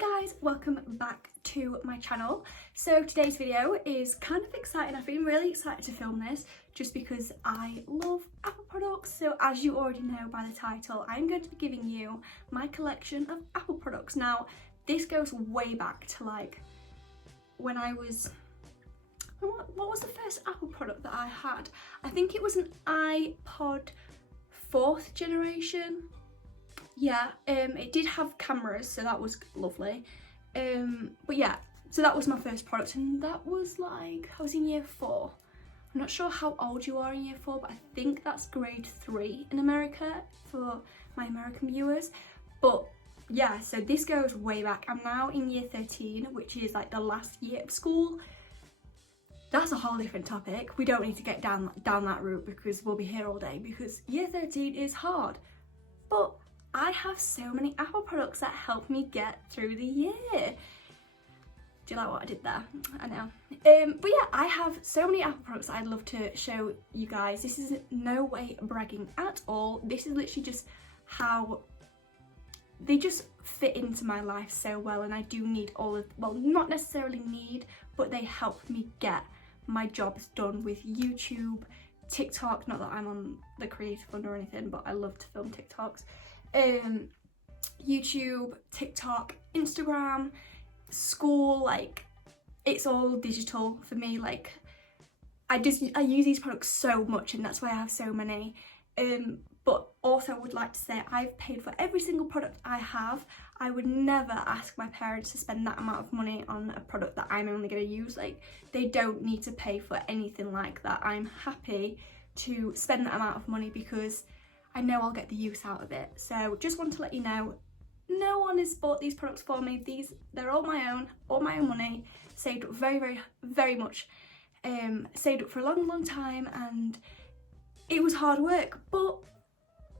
guys, welcome back to my channel. So today's video is kind of exciting. I've been really excited to film this just because I love Apple products. So as you already know by the title, I'm going to be giving you my collection of Apple products. Now this goes way back to like when I was, what was the first Apple product that I had? I think it was an iPod 4th generation. Yeah, it did have cameras, so that was lovely. But yeah, so that was my first product, and that was like, I was in year 4. I'm not sure how old you are in year 4, but I think that's grade 3 in America for my American viewers. But yeah, so this goes way back. I'm now in year 13, which is like the last year of school. That's a whole different topic. We don't need to get down that route because we'll be here all day, because year 13 is hard. But I have so many Apple products that help me get through the year. Do you like what I did there? I know. But yeah, I have so many Apple products that I'd love to show you guys. This is no way bragging at all. This is literally just how they just fit into my life so well, and I do need all of, well, not necessarily need, but they help me get my jobs done with YouTube, TikTok. Not that I'm on the creative one or anything, but I love to film TikToks. YouTube, TikTok, Instagram, school, like it's all digital for me. Like I use these products so much, and that's why I have so many. But also I would like to say I've paid for every single product I have. I would never ask my parents to spend that amount of money on a product that I'm only going to use. Like, they don't need to pay for anything like that. I'm happy to spend that amount of money because I know I'll get the use out of it. So just want to let you know, no one has bought these products for me. They're all my own money, saved up very much, saved up for a long time, and it was hard work, but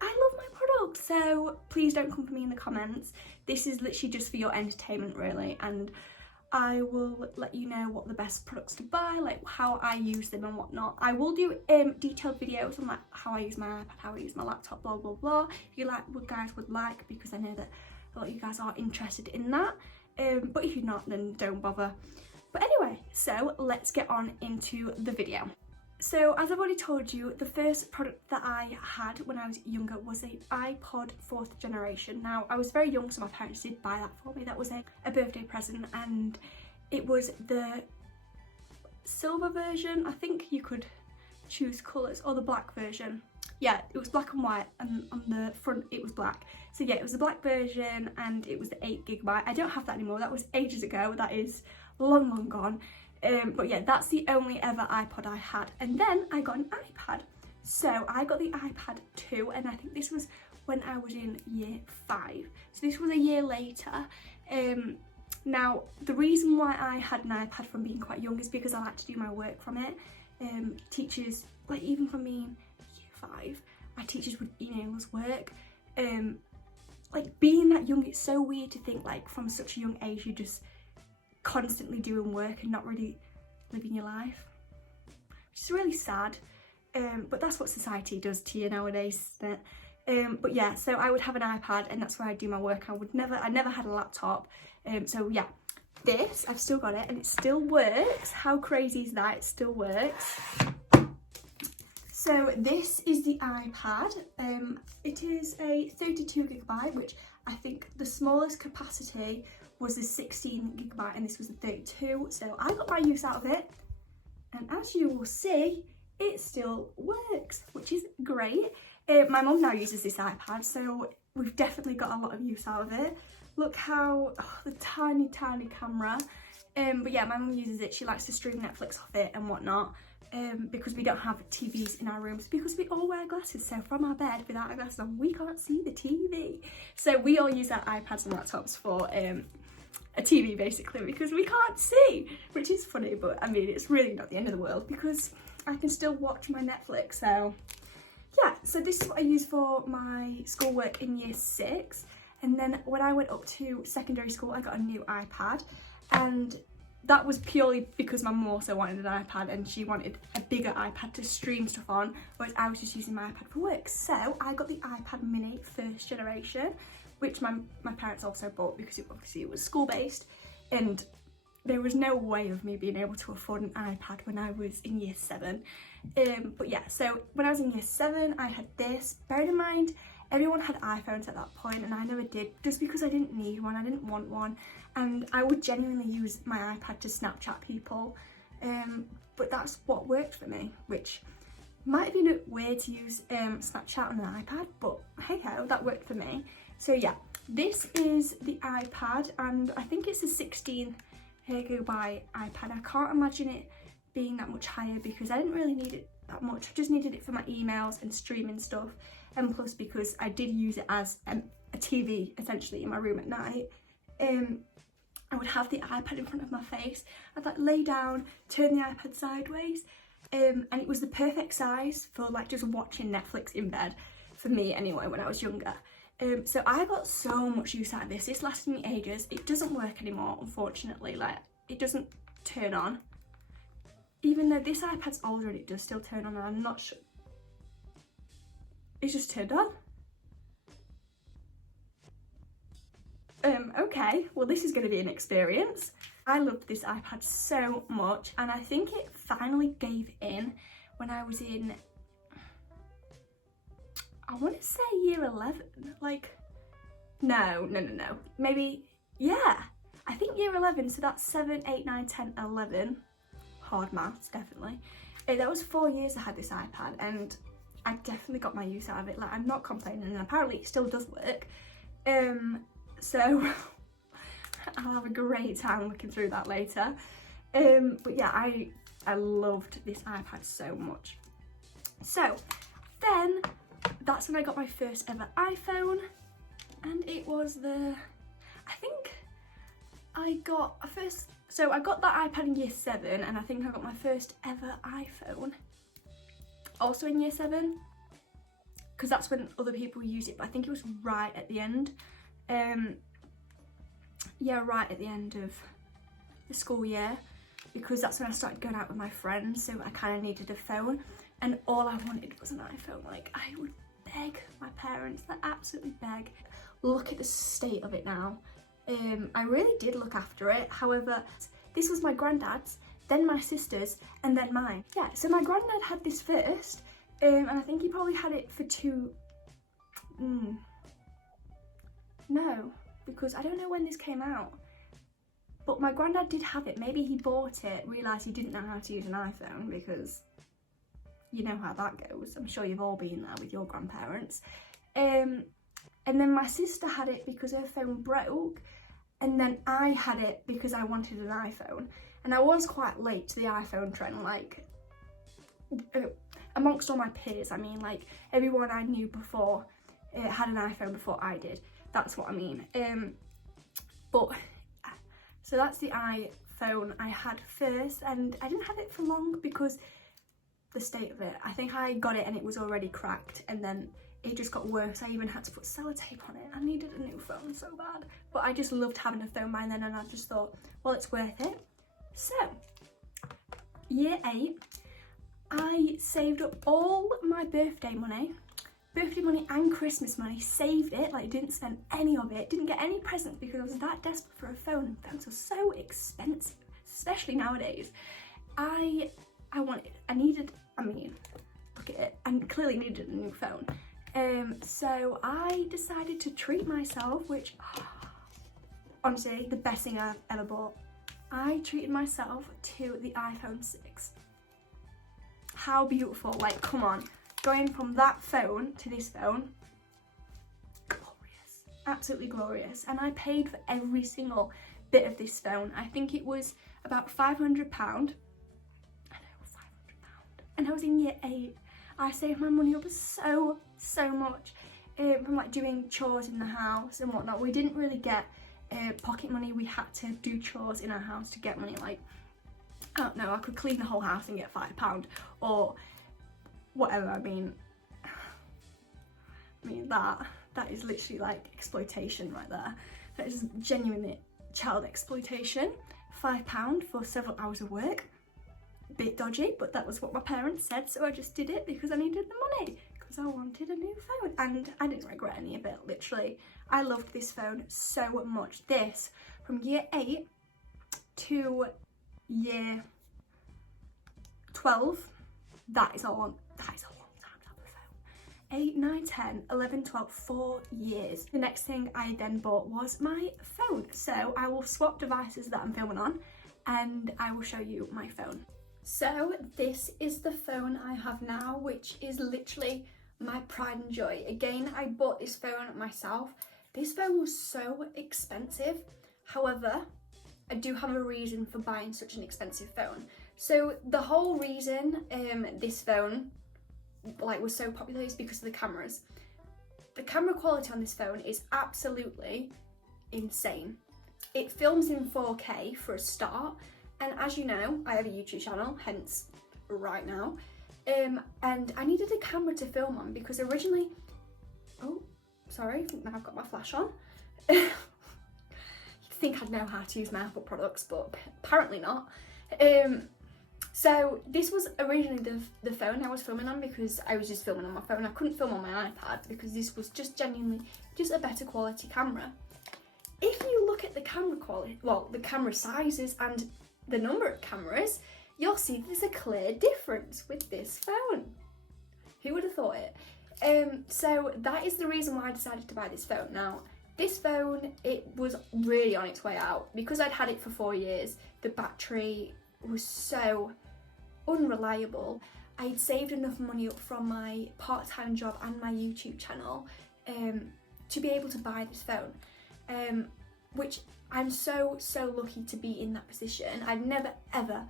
I love my products. So please don't come for me in the comments. This is literally just for your entertainment really, and I will let you know what the best products to buy, like how I use them and whatnot. I will do detailed videos on like how I use my iPad, how I use my laptop, blah blah blah, if you like what guys would like, because I know that a lot of you guys are interested in that. But if you're not, then don't bother. But anyway, so let's get on into the video. So as I've already told you, the first product that I had when I was younger was an iPod 4th generation. Now I was very young, so my parents did buy that for me. That was a birthday present, and it was the silver version. I think you could choose colours, or the black version. Yeah, it was black and white, and on the front it was black. So yeah, it was the black version, and it was the 8GB. I don't have that anymore. That was ages ago. That is long gone. But yeah, that's the only ever iPod I had. And then I got an iPad. So I got the iPad 2, and I think this was when I was in year 5. So this was a year later. Now, the reason why I had an iPad from being quite young is because I like to do my work from it. Teachers, like even from being year 5, my teachers would email us work. Like being that young, it's so weird to think like from such a young age you just constantly doing work and not really living your life, which is really sad, but that's what society does to you nowadays, isn't it? But yeah, so I would have an iPad, and that's where I do my work. I never had a laptop. So yeah, this, I've still got it, and it still works. How crazy is that? It still works. So this is the iPad. It is a 32GB, which I think the smallest capacity was the 16GB, and this was the 32. So I got my use out of it, and as you will see, it still works, which is great. My mum now uses this iPad, so we've definitely got a lot of use out of it. Look how, the tiny camera. But yeah, my mum uses it. She likes to stream Netflix off it and whatnot. Because we don't have TVs in our rooms, because we all wear glasses, so from our bed without our glasses on we can't see the TV. So we all use our iPads and laptops for a TV basically, because we can't see, which is funny, but I mean it's really not the end of the world because I can still watch my Netflix. So yeah, so this is what I use for my schoolwork in year 6, and then when I went up to secondary school I got a new iPad, and that was purely because my mum also wanted an iPad, and she wanted a bigger iPad to stream stuff on, whereas I was just using my iPad for work. So I got the iPad mini 1st generation, which my parents also bought because obviously it was school-based, and there was no way of me being able to afford an iPad when I was in year 7. But yeah, so when I was in year 7, I had this. Bear in mind, everyone had iPhones at that point and I never did, just because I didn't need one, I didn't want one, and I would genuinely use my iPad to Snapchat people. But that's what worked for me, which might have been a bit weird to use Snapchat on an iPad, but hey ho, that worked for me. So yeah, this is the iPad, and I think it's a 16 GB iPad. I can't imagine it being that much higher because I didn't really need it that much. I just needed it for my emails and streaming stuff, and plus because I did use it as a TV essentially in my room at night. I would have the iPad in front of my face. I'd like lay down, turn the iPad sideways, and it was the perfect size for like just watching Netflix in bed, for me anyway, when I was younger. So I got so much use out of this. This lasted me ages. It doesn't work anymore, unfortunately. Like, it doesn't turn on. Even though this iPad's older and it does still turn on, and I'm not sure. It's just turned on. Okay, well this is going to be an experience. I loved this iPad so much, and I think it finally gave in when I was in, I want to say year 11, like, no, maybe, yeah, I think year 11, so that's 7, 8, 9, 10, 11, hard maths, definitely. That was 4 years I had this iPad, and I definitely got my use out of it. Like, I'm not complaining, and apparently it still does work. So I'll have a great time looking through that later. But yeah, I loved this iPad so much. So then that's when I got my first ever iPhone, and it was I think I got I got that iPad in year 7, and I think I got my first ever iPhone also in year 7, because that's when other people use it, but I think it was right at the end. Yeah, right at the end of the school year, because that's when I started going out with my friends, so I kind of needed a phone, and all I wanted was an iPhone. Like, I would beg my parents, like absolutely beg. Look at the state of it now. I really did look after it. However, this was my granddad's, then my sister's, and then mine. Yeah, so my granddad had this first, and I think he probably had it for no, because I don't know when this came out, but my granddad did have it. Maybe he bought it, realised he didn't know how to use an iPhone, because you know how that goes. I'm sure you've all been there with your grandparents. And then my sister had it because her phone broke, and then I had it because I wanted an iPhone. And I was quite late to the iPhone trend, like, amongst all my peers. I mean, like, everyone I knew before had an iPhone before I did. That's what I mean. But so that's the iPhone I had first, and I didn't have it for long because the state of it. I think I got it and it was already cracked, and then it just got worse. I even had to put sellotape on it. I needed a new phone so bad, but I just loved having a phone by then, and I just thought, well, it's worth it. So year 8, I saved up all my birthday money and Christmas money, saved it, like didn't spend any of it, didn't get any presents because I was that desperate for a phone, and phones are so expensive, especially nowadays. I mean, look at it, I clearly needed a new phone. So I decided to treat myself, which, honestly, the best thing I've ever bought. I treated myself to the iPhone 6. How beautiful, like, come on. Going from that phone to this phone, glorious, absolutely glorious. And I paid for every single bit of this phone. I think it was about £500. I know, £500. And I was in year 8. I saved my money up so much from like doing chores in the house and whatnot. We didn't really get pocket money. We had to do chores in our house to get money. Like, I don't know, I could clean the whole house and get £5, or whatever. I mean that is literally like exploitation right there. That is genuinely child exploitation. £5 for several hours of work. A bit dodgy, but that was what my parents said, so I just did it because I needed the money, because because I wanted a new phone and I didn't regret any of it, literally. I loved this phone so much. This, from year 8 to year 12, that is a long time to have a phone. 8, 9, 10, 11, 12, 4 years. The next thing I then bought was my phone. So I will swap devices that I'm filming on and I will show you my phone. So this is the phone I have now, which is literally my pride and joy. Again, I bought this phone myself. This phone was so expensive. However, I do have a reason for buying such an expensive phone. So the whole reason this phone was so popular is because of the cameras. The camera quality on this phone is absolutely insane. It films in 4K for a start, and as you know, I have a YouTube channel, hence right now, and I needed a camera to film on because originally, oh, sorry, now I've got my flash on. You'd think I'd know how to use my Apple products, but apparently not. So this was originally the phone I was filming on because I was just filming on my phone. I couldn't film on my iPad because this was just genuinely just a better quality camera. If you look at the camera quality, well, the camera sizes and the number of cameras, you'll see there's a clear difference with this phone. Who would have thought it? So that is the reason why I decided to buy this phone. Now, this phone, it was really on its way out. Because I'd had it for 4 years, the battery was so unreliable. I'd saved enough money up from my part-time job and my YouTube channel to be able to buy this phone, which I'm so lucky to be in that position. I'd never ever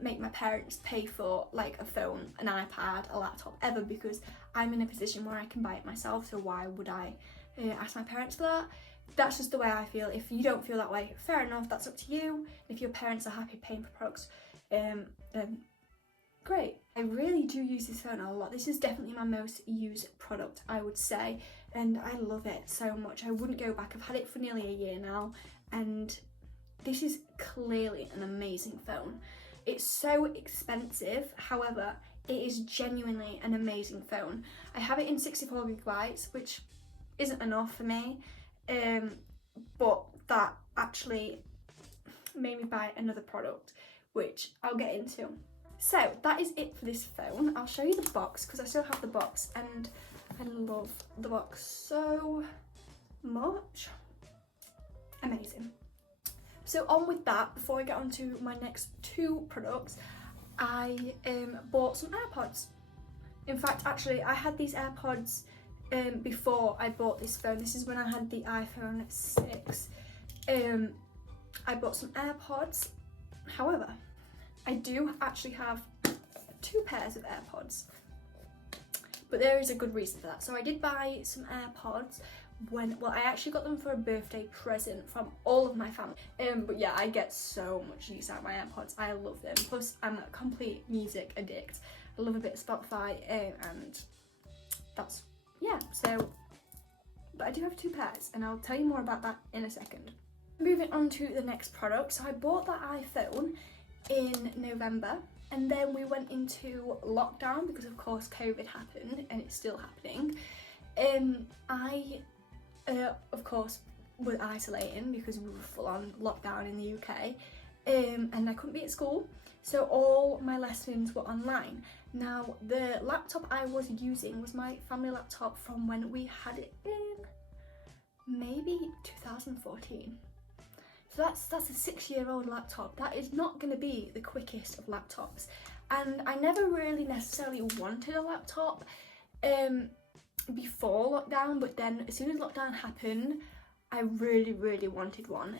make my parents pay for like a phone, an iPad, a laptop ever, because I'm in a position where I can buy it myself, so why would I ask my parents for that? That's just the way I feel. If you don't feel that way, fair enough, that's up to you. If your parents are happy paying for products, then great. I really do use this phone a lot. This is definitely my most used product, I would say, and I love it so much. I wouldn't go back. I've had it for nearly a year now, and this is clearly an amazing phone. It's so expensive, however, it is genuinely an amazing phone. I have it in 64 gigabytes, which isn't enough for me, but that actually made me buy another product, which I'll get into. So that is it for this phone. I'll show you the box because I still have the box and I love the box so much. Amazing. So on with that, before I get on to my next 2 products, I bought some AirPods. In fact, actually, I had these AirPods before I bought this phone. This is when I had the iPhone 6. I bought some AirPods. However, I do actually have 2 pairs of AirPods, but there is a good reason for that. So I did buy some AirPods I actually got them for a birthday present from all of my family. But yeah, I get so much use out of my AirPods. I love them. Plus, I'm a complete music addict. I love a bit of Spotify, and that's, yeah, so, but I do have 2 pairs, and I'll tell you more about that in a second. Moving on to the next product. So I bought that iPhone in November, and then we went into lockdown because of course COVID happened and it's still happening. I of course was isolating because we were full on lockdown in the UK, and I couldn't be at school, so all my lessons were online. Now the laptop I was using was my family laptop from when we had it in maybe 2014. So that's a 6-year-old laptop. That is not going to be the quickest of laptops. And I never really necessarily wanted a laptop before lockdown, but then as soon as lockdown happened, I really wanted one,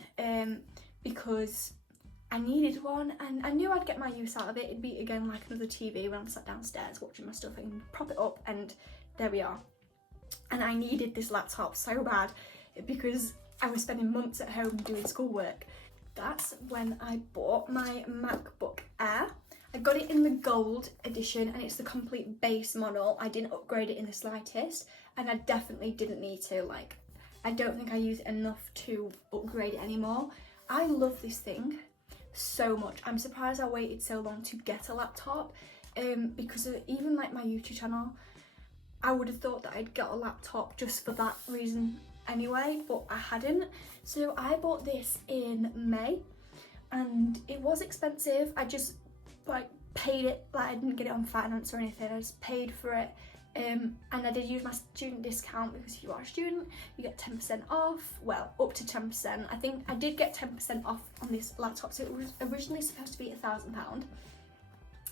because I needed one and I knew I'd get my use out of it. It'd be again like another TV when I'm sat downstairs watching my stuff and prop it up, and there we are. And I needed this laptop so bad because I was spending months at home doing schoolwork. That's when I bought my MacBook Air. I got it in the gold edition and it's the complete base model. I didn't upgrade it in the slightest, and I definitely didn't need to. Like, I don't think I use it enough to upgrade it anymore. I love this thing so much. I'm surprised I waited so long to get a laptop, because of even like my YouTube channel, I would have thought that I'd get a laptop just for that reason anyway, but I hadn't. So I bought this in May and it was expensive. I just like paid it, like I didn't get it on finance or anything, I just paid for it. And I did use my student discount, because if you are a student you get 10% off, well, up to 10%. I think I did get 10% off on this laptop, so it was originally supposed to be £1,000.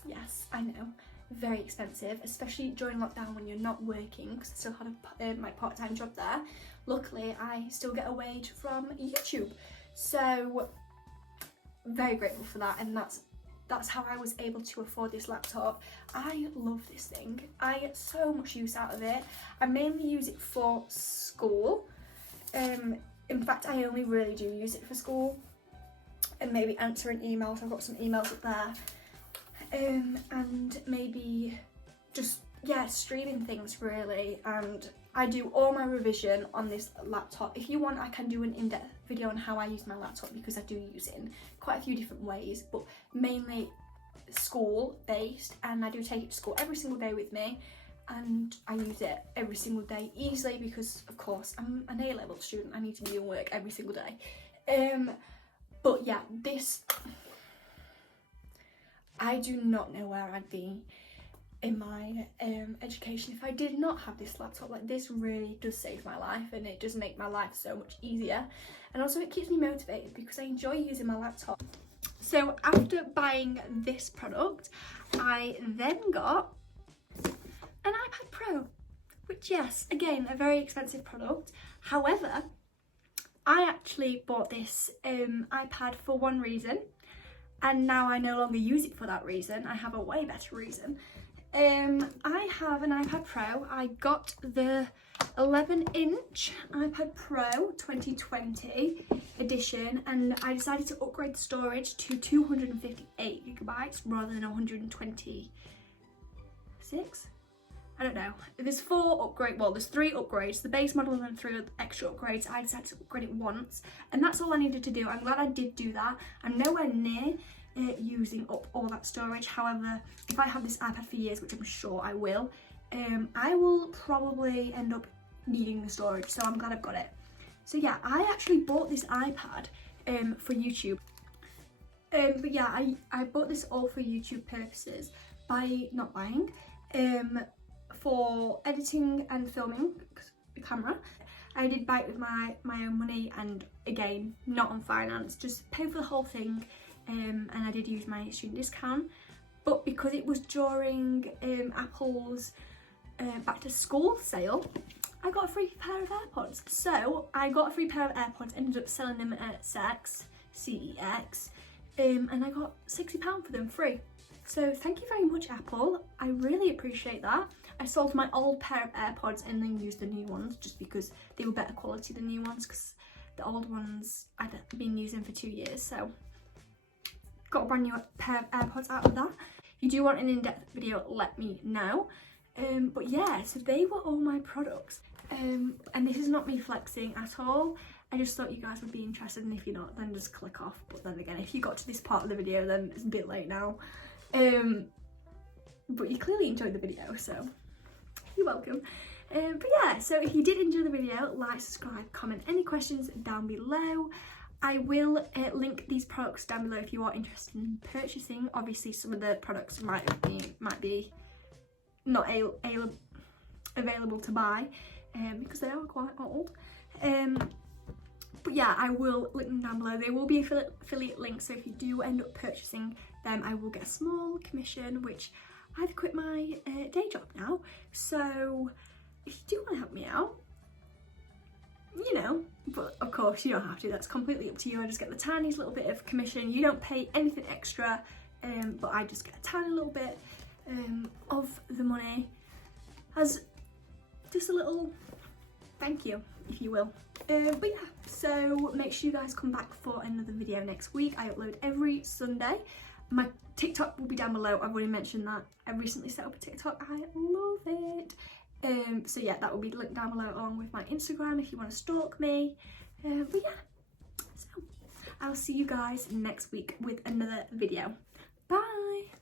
Yes, I know, very expensive, especially during lockdown when you're not working, because I still had my part-time job there. Luckily I still get a wage from YouTube, so very grateful for that, and that's how I was able to afford this laptop. I love this thing. I get so much use out of it. I mainly use it for school. In fact, I only really do use it for school and maybe answering emails. I've got some emails up there. And maybe just, yeah, streaming things really. And I do all my revision on this laptop. If you want, I can do an in-depth video on how I use my laptop, because I do use it in quite a few different ways, but mainly school based, and I do take it to school every single day with me, and I use it every single day easily because of course I'm an A-level student, I need to be in work every single day. But yeah, this, I do not know where I'd be in my education if I did not have this laptop. Like, this really does save my life, and it does make my life so much easier, and also it keeps me motivated because I enjoy using my laptop. So after buying this product, I then got an iPad Pro, which, yes, again, a very expensive product. However, I actually bought this iPad for one reason, and now I no longer use it for that reason. I have a way better reason. I have an iPad Pro. I got the 11-inch iPad Pro 2020 edition, and I decided to upgrade the storage to 258 gigabytes rather than 126. I don't know. There's three upgrades, the base model and then 3 extra upgrades. I decided to upgrade it once, and that's all I needed to do. I'm glad I did do that. I'm nowhere near using up all that storage. However, if I have this iPad for years, which I'm sure I will probably end up needing the storage, so I'm glad I've got it. So yeah, I actually bought this iPad for YouTube. But yeah, I bought this all for YouTube purposes, for editing and filming the camera. I did buy it with my own money, and again, not on finance, just pay for the whole thing. And I did use my student discount, but because it was during Apple's back to school sale, I got a free pair of AirPods. So I got a free pair of AirPods, ended up selling them at CEX, and I got £60 for them free. So thank you very much, Apple. I really appreciate that. I sold my old pair of AirPods and then used the new ones just because they were better quality than new ones, because the old ones I'd been using for 2 years. So got a brand new pair of AirPods out of that. If you do want an in-depth video, let me know. But yeah, so they were all my products. And this is not me flexing at all. I just thought you guys would be interested, and if you're not, then just click off. But then again, if you got to this part of the video, then it's a bit late now. But you clearly enjoyed the video, so you're welcome. But yeah, so if you did enjoy the video, like, subscribe, comment any questions down below. I will link these products down below if you are interested in purchasing. Obviously, some of the products might be not available to buy because they are quite old. But yeah, I will link them down below. They will be affiliate links, so if you do end up purchasing them, I will get a small commission, which I've quit my day job now. So if you do want to help me out, you know, but of course you don't have to, that's completely up to you. I just get the tiniest little bit of commission. You don't pay anything extra, but I just get a tiny little bit of the money as just a little thank you, if you will. But yeah, so make sure you guys come back for another video next week. I upload every Sunday. My TikTok will be down below. I've already mentioned that. I recently set up a TikTok. I love it. So yeah, that will be linked down below along with my Instagram if you want to stalk me. But yeah, so I'll see you guys next week with another video. Bye!